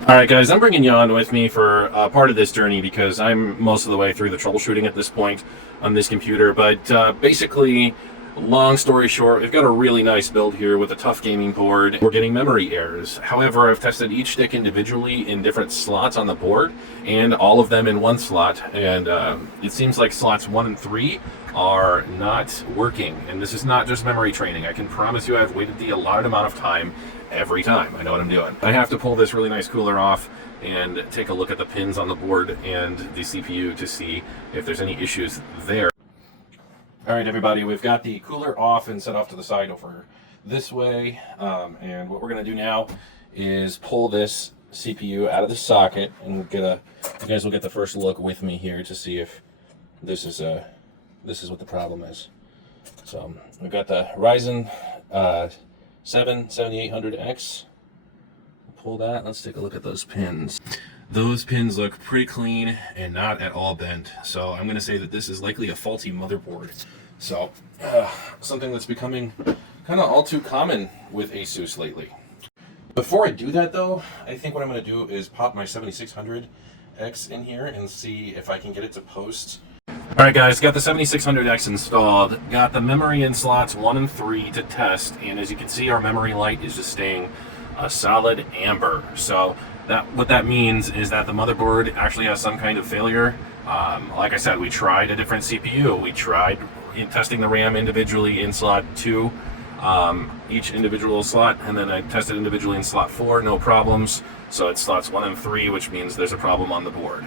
Alright guys, I'm bringing you on with me for part of this journey because I'm most of the way through the troubleshooting at this point on this computer, but basically, long story short, we've got a really nice build here with a tough gaming board. We're getting memory errors. However, I've tested each stick individually in different slots on the board and all of them in one slot, and it seems like slots 1 and 3 are not working. And this is not just memory training. I can promise you I've waited the allotted amount of time every time. I know what I'm doing. I have to pull this really nice cooler off and take a look at the pins on the board and the CPU to see if there's any issues there. Alright everybody, we've got the cooler off and set off to the side over this way, and what we're going to do now is pull this CPU out of the socket, and we'll get you guys will get the first look with me here to see if this is what the problem is. So we've got the Ryzen 7 7800X. Pull that. Let's take a look at those pins. Those pins look pretty clean and not at all bent. So I'm going to say that this is likely a faulty motherboard. So something that's becoming kind of all too common with ASUS lately. Before I do that though, I think what I'm going to do is pop my 7600X in here and see if I can get it to post. Alright guys, got the 7600X installed, got the memory in slots 1 and 3 to test, and as you can see our memory light is just staying a solid amber. So what that means is that the motherboard actually has some kind of failure. Like I said, we tried a different CPU, we tried testing the RAM individually in slot 2, each individual slot, and then I tested individually in slot 4, no problems. So it's slots 1 and 3, which means there's a problem on the board.